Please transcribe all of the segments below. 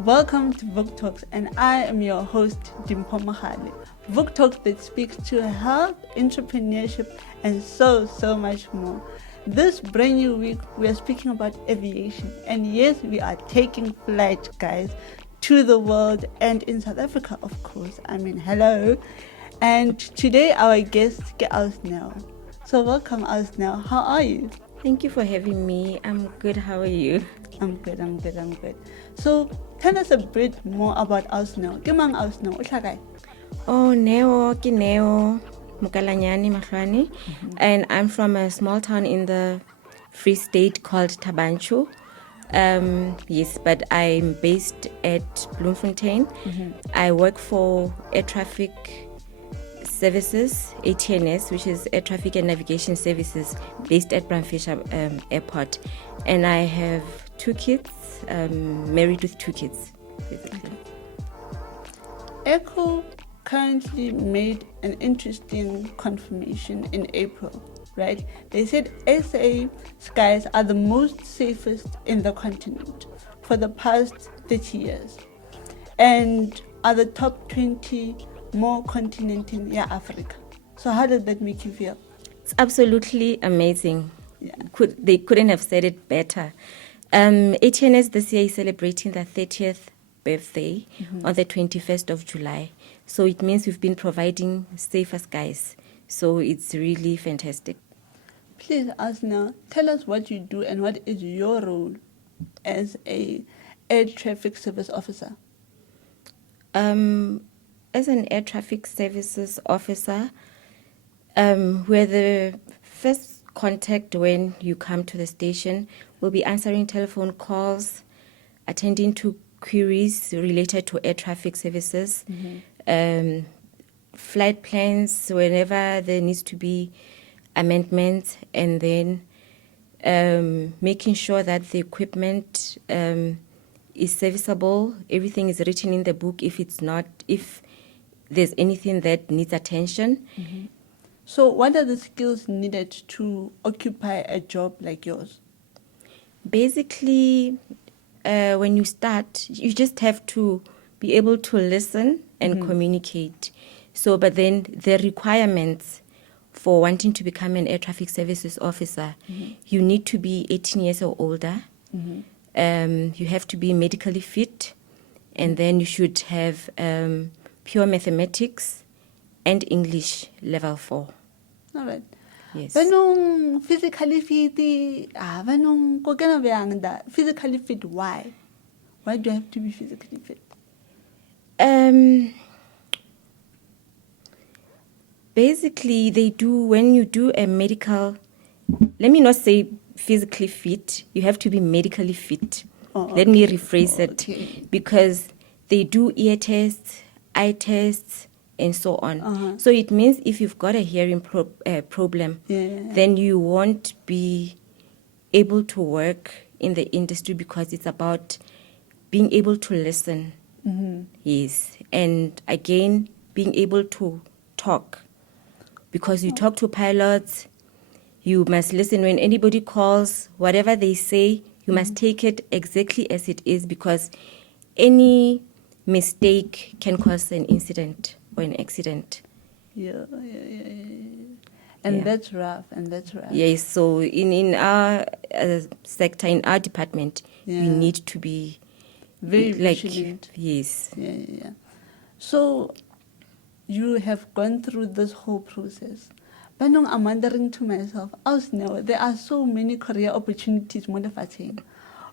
Welcome to Vuks, and I am your host, Dimpho Mogale. Vuks that speaks to health, entrepreneurship, and so much more. This brand new week, we are speaking about aviation. And yes, we are taking flight, guys, to the world and in South Africa, of course. I mean, hello. And today, our guest, Ausnell. So welcome, Ausnell. How are you? Thank you for having me. I'm good. How are you? I'm good. So tell us a bit more about Ausnell. Kimang Ausnell, uhlakay? Oh, Neo Mukalanyani Mahlani. And I'm from a small town in the Free State called Tabanchu. Yes, but I'm based at Bloemfontein. I work for Air Traffic Services, ATNS, which is Air Traffic and Navigation Services, based at Bramfisher Airport. And I have 2 kids, married with 2 kids, basically. ECHO currently made an interesting confirmation in April, right? They said SA skies are the most safest in the continent for the past 30 years and are the top 20 more continent in Africa. So how does that make you feel? It's absolutely amazing. Yeah. They couldn't have said it better. ATNS this year is celebrating their 30th birthday on the 21st of July. So it means we've been providing safer skies. So it's really fantastic. Please, Asna, tell us what you do and what is your role as a air traffic service officer. As an air traffic services officer, we're the first contact when you come to the station. We'll be answering telephone calls, attending to queries related to air traffic services, flight plans whenever there needs to be amendments, and then making sure that the equipment is serviceable. Everything is written in the book if there's anything that needs attention. So what are the skills needed to occupy a job like yours? Basically, when you start, you just have to be able to listen and communicate. So, but then the requirements for wanting to become an air traffic services officer, you need to be 18 years or older. You have to be medically fit, and then you should have pure mathematics and English level 4. All right. Yes. Banong physically fit, banong ko kana bayang da physically fit, why? Why do you have to be physically fit? Basically, when you do a medical, let me not say physically fit, you have to be medically fit. Let me rephrase it, because they do ear tests, eye tests, and so on. So it means if you've got a hearing problem, then you won't be able to work in the industry, because it's about being able to listen. Yes. And again, being able to talk, because you talk to pilots, you must listen when anybody calls, whatever they say, you must take it exactly as it is, because any mistake can cause an incident or an accident. And that's rough. Yes, so in our sector, in our department, you need to be very vigilant. Yes. Yeah. So you have gone through this whole process. But no, I'm wondering to myself, there are so many career opportunities.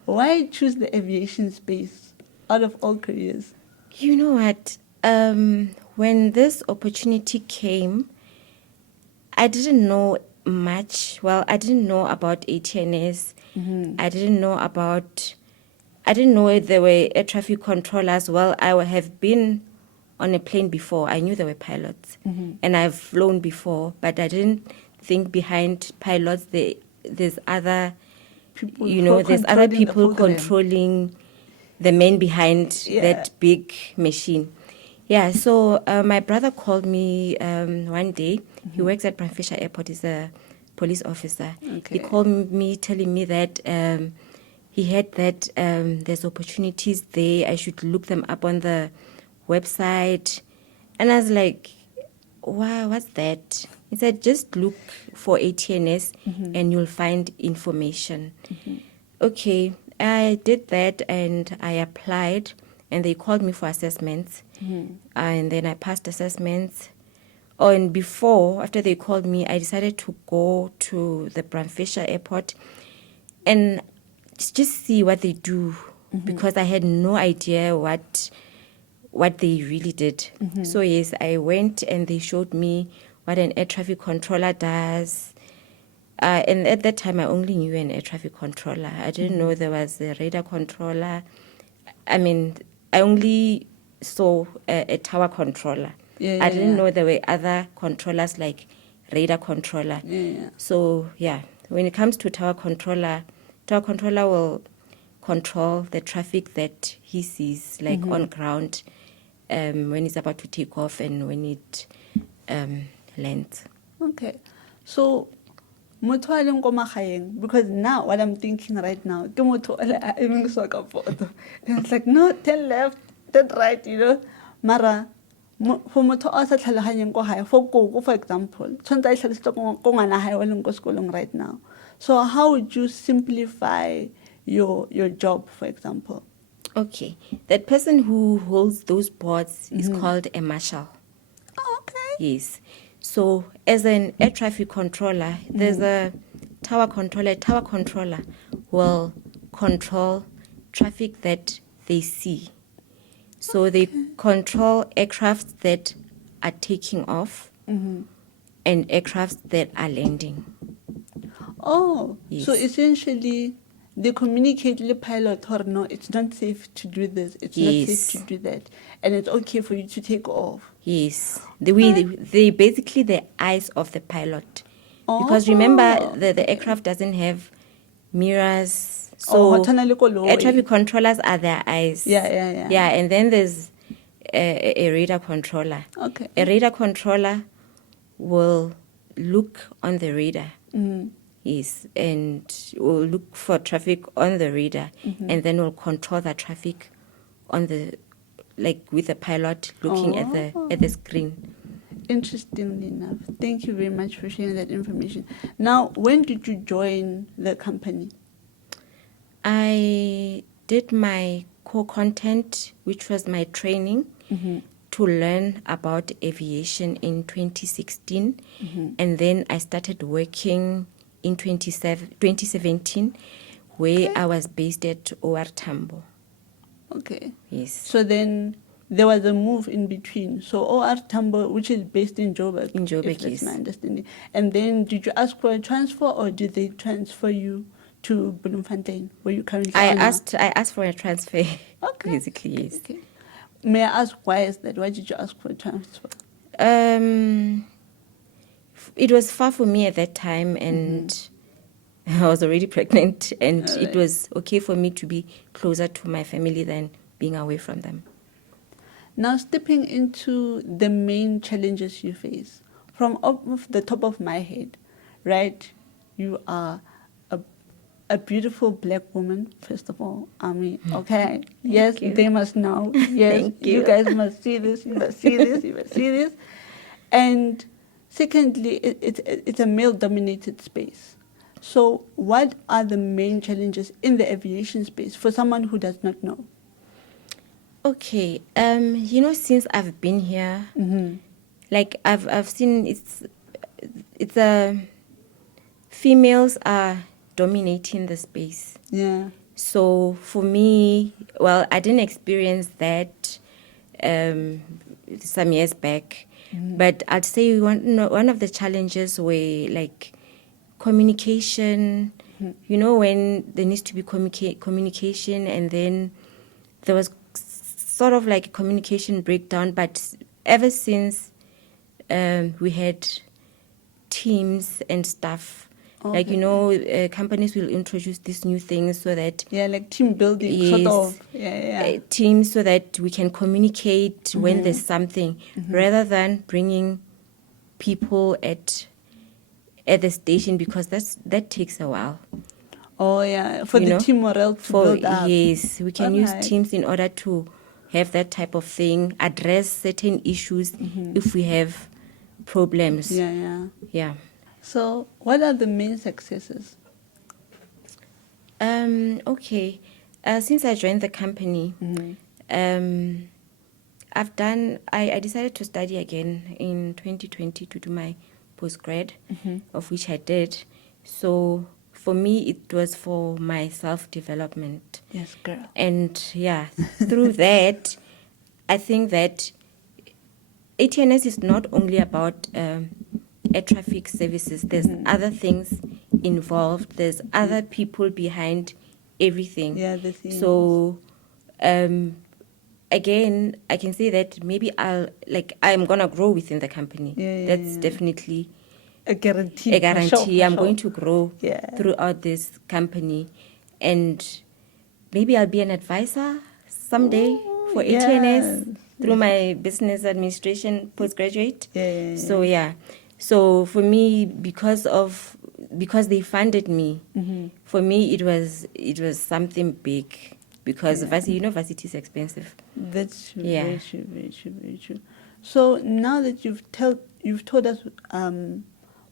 Why choose the aviation space out of all careers? You know what? When this opportunity came, I didn't know much. Well, I didn't know about ATNS. I didn't know there were air traffic controllers. Well, I have been on a plane before. I knew there were pilots, and I've flown before, but I didn't think behind pilots there's other people. There's other people controlling the man behind that big machine. Yeah, so my brother called me one day. He works at Bramfisher Airport. He's a police officer. Okay. He called me telling me that he had that there's opportunities there. I should look them up on the website. And I was like, wow, what's that? He said, just look for ATNS and you'll find information. Okay, I did that and I applied and they called me for assessments. And then I passed assessments. Oh, and after they called me, I decided to go to the Bramfisher airport and just see what they do because I had no idea what they really did. So yes, I went and they showed me what an air traffic controller does. And at that time, I only knew an air traffic controller. I didn't know there was a radar controller. I mean, I only saw a tower controller. I didn't know there were other controllers like radar controller. So yeah, when it comes to tower controller will control the traffic that he sees, like on ground, when it's about to take off and when it lands. Okay, so motho a leng ko magaeng, because now what I'm thinking right now, ke motho a emeng soka photo. And it's like, no, turn left, turn right, you know. Mara, for motho a sa tlhaloganyeng ko gae, for koko, for example, tshwantse a itlhalosetse ko ngwana hae o leng ko sekolong right now. So how would you simplify your job, for example? Okay, that person who holds those boards is called a marshal. Oh, okay. Yes. So as an air traffic controller, there's a tower controller. A tower controller will control traffic that they see. So they control aircrafts that are taking off and aircrafts that are landing. Oh, Yes. so essentially they communicate to the pilot, or no, it's not safe to do this, it's not safe to do that, and it's okay for you to take off. Yes, they basically the eyes of the pilot, because remember the aircraft doesn't have mirrors, so air traffic controllers are their eyes. Yeah, and then there's a radar controller. Okay. A radar controller will look on the radar. Yes, and will look for traffic on the radar, and then will control the traffic on the, like with the pilot looking at the screen. Interestingly enough, thank you very much for sharing that information. Now, when did you join the company? I did my core content, which was my training, to learn about aviation in 2016, and then I started working in 2017, where I was based at OR Tambo. Okay. Yes. So then there was a move in between. So OR Tambo, which is based in Joburg. In Joburg, if that's yes. my understanding. And then did you ask for a transfer, or did they transfer you to Bloemfontein, where you currently are now? I asked for a transfer. Okay. Basically, yes. Okay. May I ask why is that? Why did you ask for a transfer? It was far for me at that time, and I was already pregnant, and it was okay for me to be closer to my family than being away from them. Now, stepping into the main challenges you face, from off the top of my head, right? You are a beautiful black woman, first of all. I mean, okay, yes, they must know. Yes, you guys must see this, you must see this, you must see this. And secondly, it's a male-dominated space. So what are the main challenges in the aviation space for someone who does not know? Okay, since I've been here, like I've seen it's females are dominating the space. Yeah. So for me, well, I didn't experience that some years back, but I'd say one of the challenges were like communication. When there needs to be communication, and then there was sort of like a communication breakdown. But ever since we had teams and stuff. Okay. Like, companies will introduce these new things so that... Yeah, like team building, sort of. Yeah. Teams so that we can communicate when there's something, rather than bringing people at the station, because that takes a while. Oh, yeah, for You the know, team morale to build up. Yes, we can use Alright. teams in order to have that type of thing, address certain issues if we have problems. Yeah. So, what are the main successes? Okay. Since I joined the company, I decided to study again in 2020 to do my postgrad, of which I did. So for me, it was for my self-development. Yes, girl. And yeah, through that, I think that ATNS is not only about air traffic services. There's other things involved. There's other people behind everything. Yeah, the things. So, again, I can say that maybe I'm gonna grow within the company. That's definitely a guarantee. A guarantee. For sure. I'm going to grow throughout this company, and maybe I'll be an advisor someday for ATNS through my business administration postgraduate. So for me, because they funded me, for me it was something big, because varsity is expensive. That's true. Very true. Very true. Very true. So now that you've told us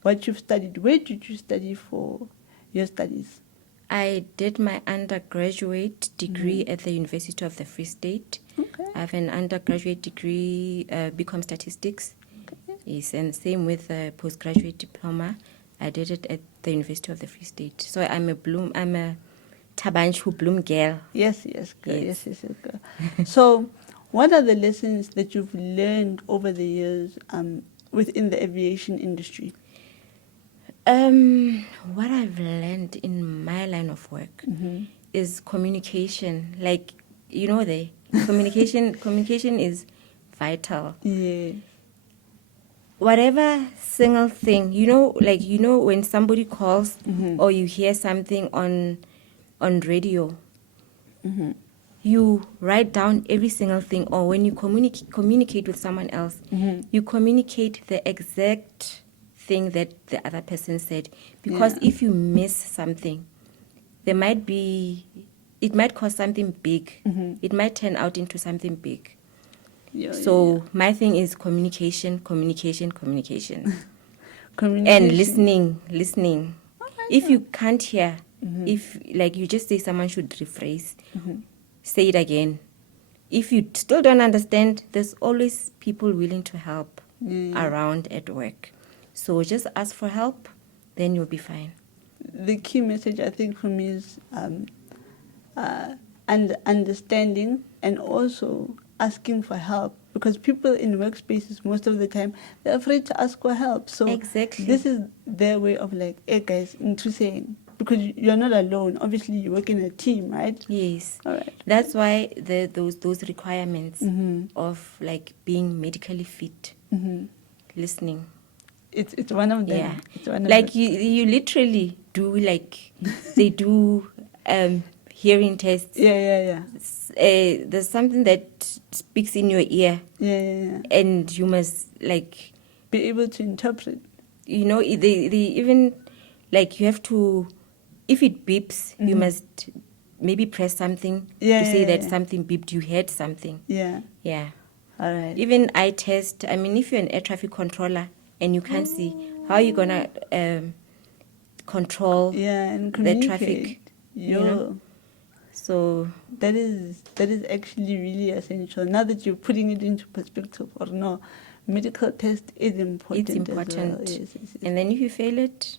what you've studied, where did you study for your studies? I did my undergraduate degree at the University of the Free State. Okay. I have an undergraduate degree, BCom Statistics. Okay. Yes, and same with a postgraduate diploma. I did it at the University of the Free State. So I'm a Tabanchu Bloom girl. Yes, girl. Yes, girl. So, what are the lessons that you've learned over the years within the aviation industry? What I've learned in my line of work is communication. Like, the communication is vital. Yeah. Whatever single thing, when somebody calls or you hear something on radio, you write down every single thing, or when you communicate with someone else, you communicate the exact thing that the other person said, because if you miss something, it might cause something big. It might turn out into something big. My thing is communication. And listening. If you can't hear, if you just say someone should rephrase, say it again. If you still don't understand, there's always people willing to help around at work. So just ask for help, then you'll be fine. The key message, I think, for me is understanding, and also asking for help, because people in workspaces most of the time, they're afraid to ask for help. So exactly, this is their way of hey guys, into saying, because you're not alone. Obviously, you work in a team, right? Yes. All right. That's why those requirements of being medically fit, listening. It's one of them. Yeah. It's one of them. You literally do they do hearing tests. Yeah. There's something that speaks in your ear. Yeah. And you must be able to interpret. They even you have to, if it beeps, you must maybe press something to say that something beeped. You heard something. Yeah. All right. Even eye test. I mean, if you're an air traffic controller and you can't see, how are you gonna control and the traffic? So that is actually really essential. Now that you're putting it into perspective, or no, medical test is important. It's important. As well. Yes. And then if you fail it,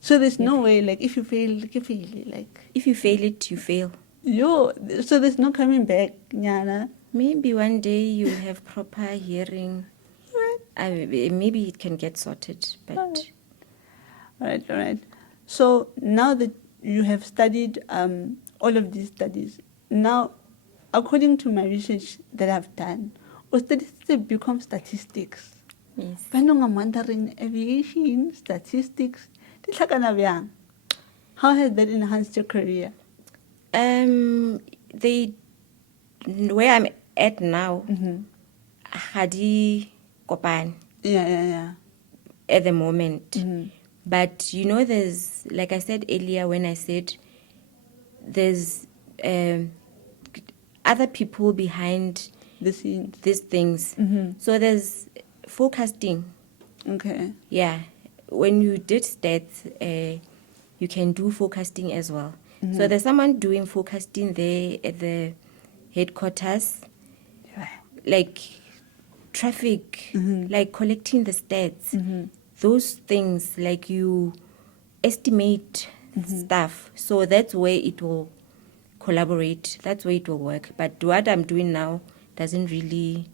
so there's no way, if you fail, if you fail it, you fail. So there's no coming back, Nyana. Maybe one day you'll have proper hearing. Maybe it can get sorted, but all right. So now that you have studied all of these studies, now, according to my research that I've done, statistics become statistics. Yes. But I'm wondering, aviation statistics, how has that enhanced your career? Where I'm at now, Hadi Kopan. Yeah. At the moment. But you know, there's, like I said earlier when I said there's other people behind The scenes. these things. So there's forecasting. Okay. Yeah. When you did stats, you can do forecasting as well. So there's someone doing forecasting there at the headquarters, Yeah. like traffic, like collecting the stats, those things, like you estimate stuff. So that's where it will collaborate, that's where it will work. But what I'm doing now doesn't really,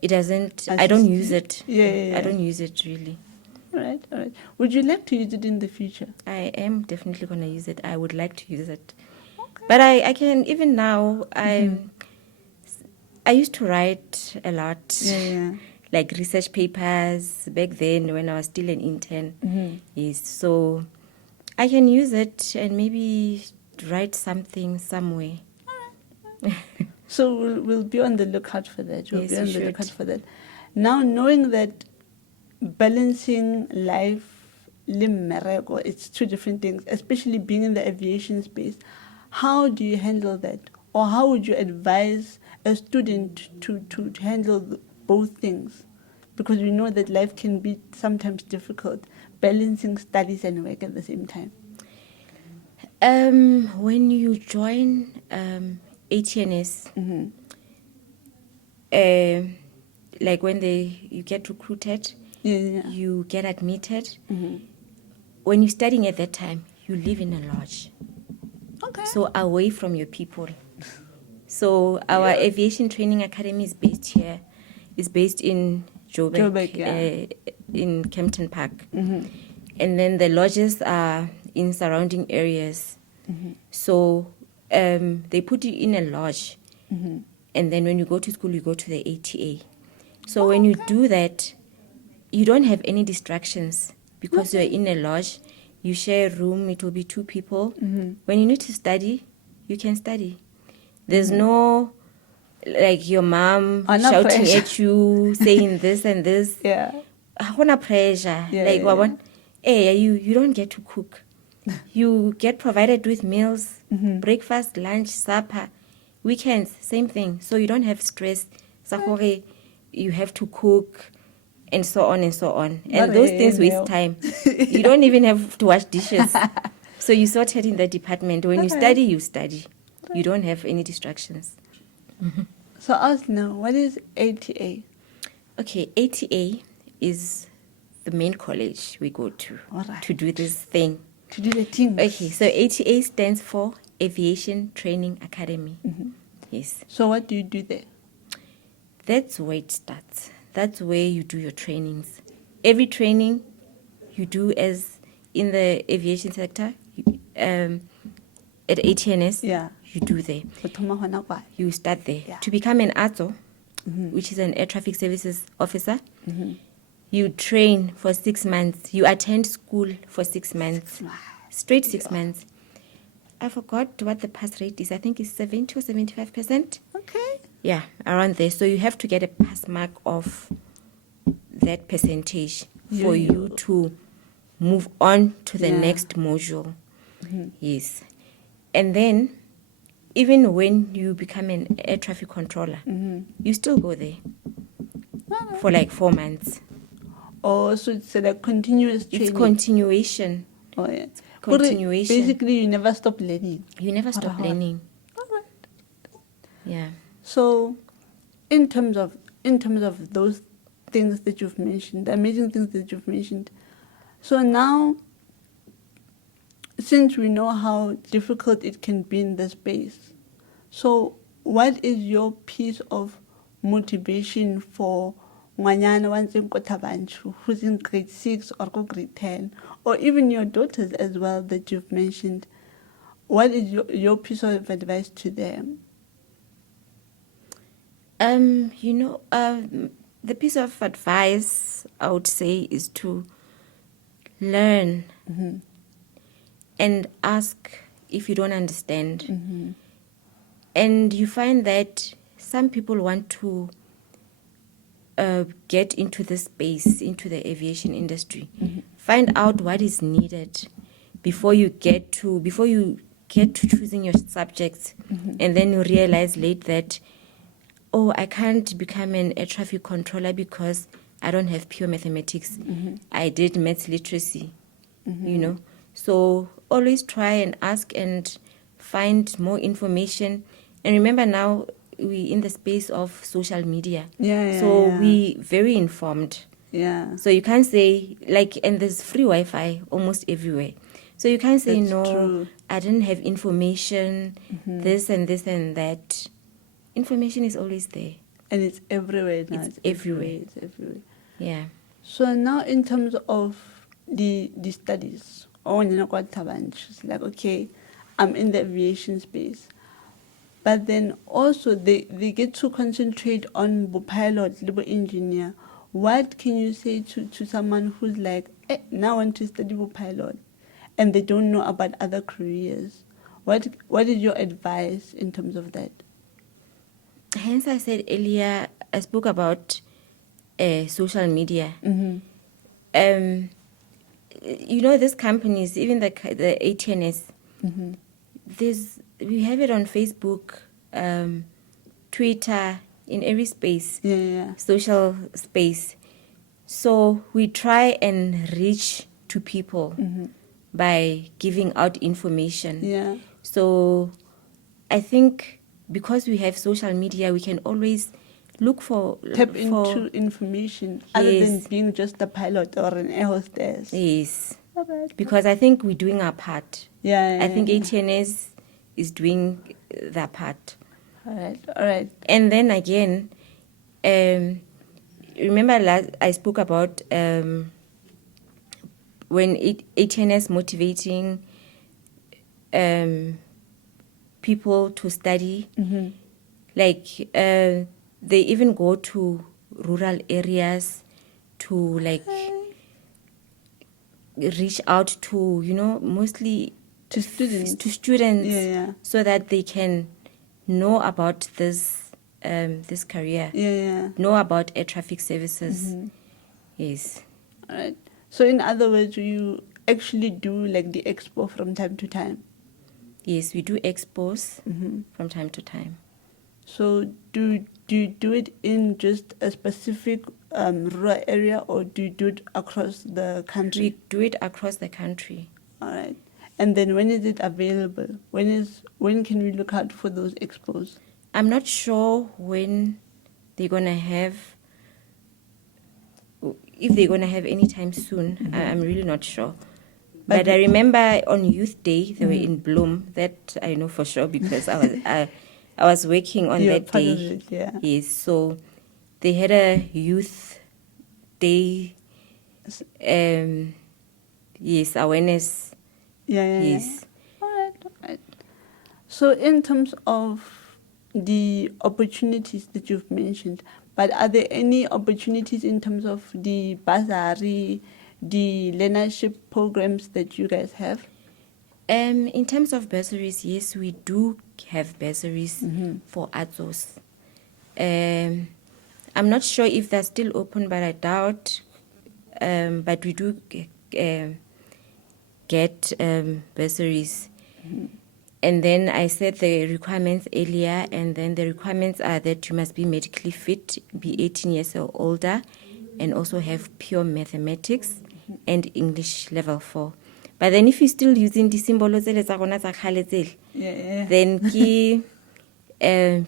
it doesn't, I don't use it. Yeah. I don't use it really. All right. Would you like to use it in the future? I am definitely going to use it. I would like to use it. Okay. But I can, even now, I used to write a lot. Yeah. Like research papers back then when I was still an intern. Yes, so I can use it and maybe write something somewhere. So we'll be on the lookout for that. We'll Yes, be on you the should. lookout for that. Now, knowing that balancing life, it's two different things, especially being in the aviation space. How do you handle that? Or how would you advise a student to handle both things? Because we know that life can be sometimes difficult, balancing studies and work at the same time. When you join ATNS, like when you get recruited, you get admitted. When you're studying at that time, you live in a lodge. Okay. So away from your people. So our aviation training academy is based here. It's based in Joburg, in Kempton Park. And then the lodges are in surrounding areas. So they put you in a lodge. And then when you go to school, you go to the ATA. So when you do that, you don't have any distractions because you're in a lodge. You share a room, it will be 2 people. When you need to study, you can study. There's no, like, your mom shouting at you, saying this and this. Yeah. Pressure. You don't get to cook. You get provided with meals, breakfast, lunch, supper, weekends, same thing. So you don't have stress. You have to cook, and so on and so on. And those things waste time. You don't even have to wash dishes. So you sorted in the department. When you study, you study. You don't have any distractions. So ask now, what is ATA? Okay, ATA is the main college we go to do this thing. To do the thing. Okay, so ATA stands for Aviation Training Academy. Yes. So what do you do there? That's where it starts. That's where you do your trainings. Every training you do as in the aviation sector, at ATNS, you do there. You start there. Yeah. To become an ATO, which is an Air Traffic Services Officer, you train for 6 months. You attend school for 6 months. Straight 6 months. I forgot what the pass rate is. I think it's 70 or 75%. Okay. Yeah, around there. So you have to get a pass mark of that percentage for you to move on to the next module. Yes. And then, even when you become an air traffic controller, you still go there for like 4 months. Oh, so it's like continuous training. It's continuation. Oh, yeah. Continuation. Basically, you never stop learning. You never stop learning. Yeah. So, in terms of those things that you've mentioned, the amazing things that you've mentioned, so now, since we know how difficult it can be in this space, so what is your piece of motivation for Ngwanyana who's in grade 6 or grade 10, or even your daughters as well that you've mentioned? What is your piece of advice to them? The piece of advice I would say is to learn and ask if you don't understand. And you find that some people want to get into this space, into the aviation industry, find out what is needed before you get to choosing your subjects, and then you realize late that, oh, I can't become an air traffic controller because I don't have pure mathematics. I did maths literacy, So always try and ask and find more information. And remember, now we in the space of social media. So we very informed. So you can't say, and there's free Wi-Fi almost everywhere. So you can't say, True. I didn't have information, this and this and that. Information is always there. And it's everywhere now. It's everywhere. It's everywhere. Yeah. So now in terms of the studies, it's like, okay, I'm in the aviation space. But then also they get to concentrate on the pilot, the engineer. What can you say to someone who's like, now I want to study the pilot, and they don't know about other careers? What is your advice in terms of that? Hence, I said earlier, I spoke about social media. These companies, even the ATNS, we have it on Facebook, Twitter, in every space, social space. So we try and reach to people by giving out information. So I think because we have social media, we can always look for into information other than being just a pilot or an air hostess. Yes, because I think we're doing our part. I think ATNS is doing their part. All right. And then again, remember I spoke about when ATNS motivating people to study, they even go to rural areas to reach out to mostly to students so that they can know about this career, know about air traffic services. Yes. All right. So in other words, you actually do the expo from time to time? Yes, we do expos from time to time. So do you do it in just a specific rural area, or do you do it across the country? We do it across the country. All right. And then when is it available? When can we look out for those expos? I'm not sure when they're gonna have. If they're gonna have anytime soon, I'm really not sure. But I remember on Youth Day they were in Bloom. That I know for sure because I was working on that day. Yes, so they had a Youth Day. Yes, awareness. Yes. All right. So in terms of the opportunities that you've mentioned, but are there any opportunities in terms of the bursary, the learnership programs that you guys have? In terms of bursaries, yes, we do have bursaries for ATSOS. I'm not sure if they're still open, but I doubt. But we do get bursaries. And then I said the requirements earlier, and then the requirements are that you must be medically fit, be 18 years or older, and also have pure mathematics and English level 4. But then if you're still using the symbols, then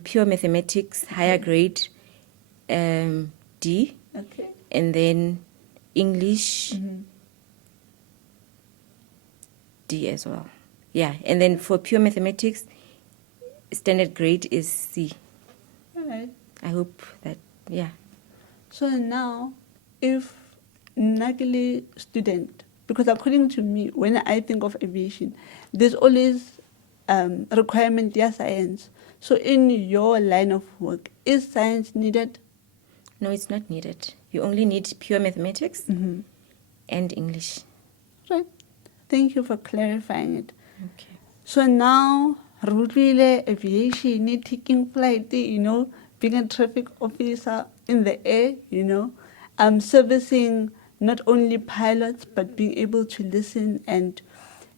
pure mathematics, higher grade, D, and then English, D as well. Yeah, and then for pure mathematics, standard grade is C. All right. I hope that, yeah. So now, if Nagili student, because according to me, when I think of aviation, there's always requirement, science. So in your line of work, is science needed? No, it's not needed. You only need pure mathematics and English. Right. Thank you for clarifying it. Okay. So now, really aviation, taking flight, being a traffic officer in the air, servicing not only pilots, but being able to listen and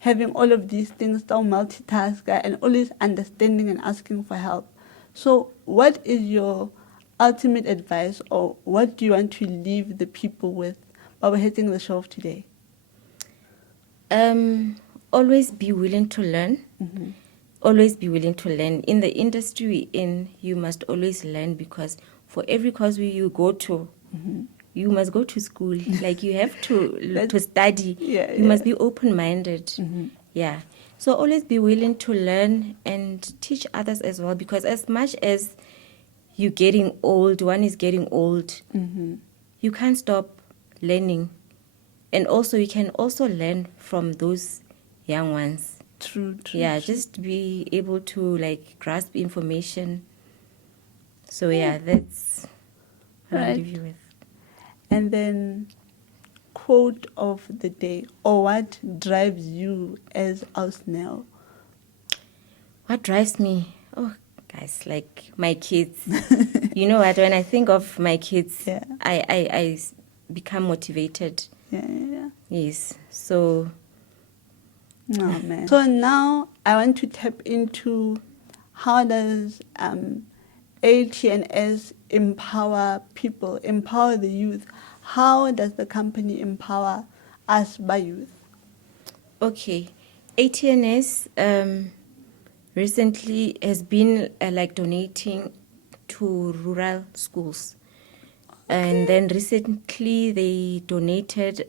having all of these things, don't multitask, and always understanding and asking for help. So what is your ultimate advice, or what do you want to leave the people with while we're hitting the shelf today? Always be willing to learn. Mm-hmm. Always be willing to learn. In the industry we're in, you must always learn, because for every cause you go to, Mm-hmm. you must go to school. Like, you have to study. Yeah, you must be open-minded. Mm-hmm. Yeah. So always be willing to learn and teach others as well, because as much as you're getting old, one is getting old, Mm-hmm. you can't stop learning. And also, you can also learn from those young ones. True. Yeah, True. just be able to, like, grasp information. So yeah, that's what I'll Right. leave you with. And then, quote of the day, or what drives you as Ausnell? What drives me? Oh, guys, like my kids. You know what? When I think of my kids, Yeah. I become motivated. Yeah. Yes. So Oh, man. So now I want to tap into how does ATNS empower people, empower the youth? How does the company empower us by youth? okay, ATNS recently has been like donating to rural schools. And then recently they donated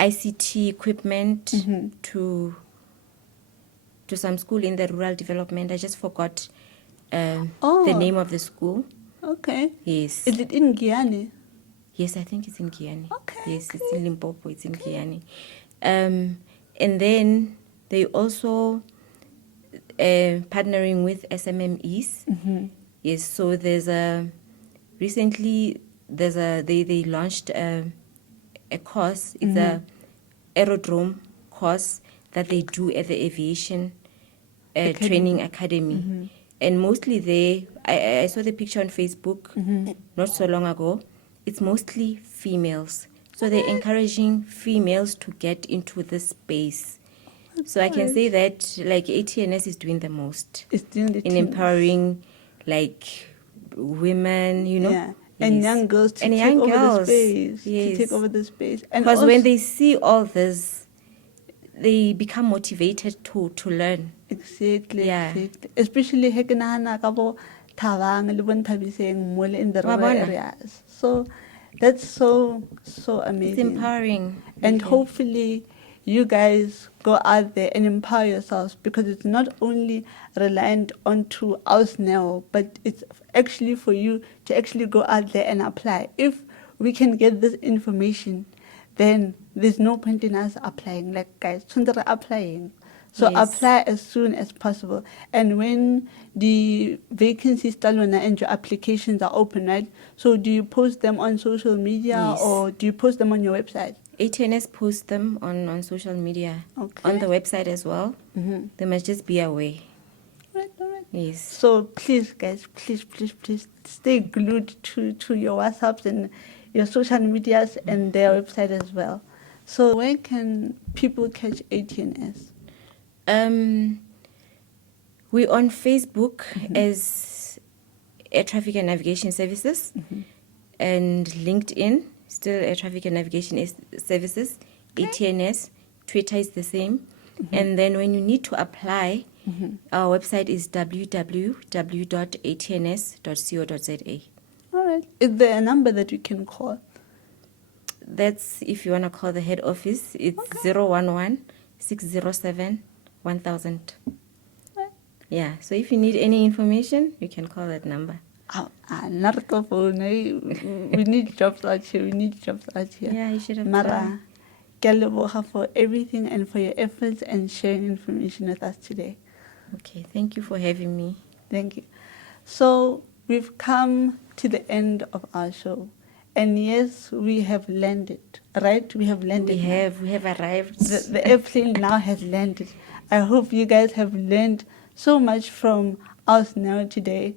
ICT equipment Mm-hmm. to some school in the rural development. I just forgot the name of the school. Okay. Yes. Is it in Guyana? Yes, I think it's in Guyana. Okay, Yes, it's in Limpopo. It's in Guyana. And then they also partnering with SMMEs. Mm-hmm. Yes, so they launched a course. It's a aerodrome course that they do at the aviation training academy. Mm-hmm. And mostly I saw the picture on Facebook not so long ago. It's mostly females. So they're encouraging females to get into this space. So I can say that, like, ATNS is doing the most It's doing the in things. empowering, like, women, you know. Yeah. And Yes. young girls to And take young over the girls. space. To Yes. take over the space. And Because also, when they see all this, they become motivated to learn. Exactly. Yeah. Exactly. Especially he ke nahana ka bo Thabang le bo Nthabiseng mole in the Wa rural bona? areas. So that's so It's amazing. empowering. And really. hopefully you guys go out there and empower yourselves, because it's not only reliant onto us now, but it's actually for you to actually go out there and apply. If we can get this information, then there's no point in us applying. Like, guys, tshwantse re applying. So Yes. apply as soon as possible. And when the vacancies and your applications are open, right? So do you post them on social media Yes. or do you post them on your website? ATNS posts them on social media, Okay. on the website as well. Mm-hmm. They must just be aware. All right. Yes. So please, guys, please stay glued to your WhatsApps and your social medias and their website as well. So where can people catch ATNS? We're on Facebook as Air Traffic and Navigation Services, and LinkedIn, still Air Traffic and Navigation Services, ATNS. Twitter is the same. And then when you need to apply, our website is www.atns.co.za. All right. Is there a number that you can call? That's if you want to call the head office. It's 011-607-1000. Right. Yeah, so if you need any information, you can call that number. Not the phone. We need jobs out here. Yeah, you should have Mara, done. ke a leboga for everything and for your efforts and sharing information with us today. Okay, thank you for having me. Thank you. So we've come to the end of our show. And yes, we have landed, right? We have landed. We now. have arrived. The airplane now has landed. I hope you guys have learned so much from us now today.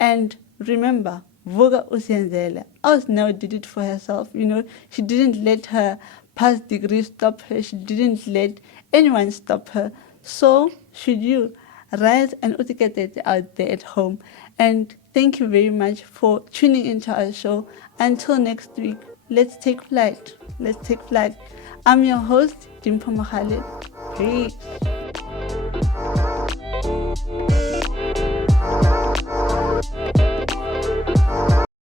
And remember, Vuka usiyenzele. Us now did it for herself. You know, she didn't let her past degree stop her. She didn't let anyone stop her. So should you. Rise and utikete out there at home. And thank you very much for tuning into our show. Until next week, let's take flight. Let's take flight. I'm your host, Dimpho Mogale. Peace.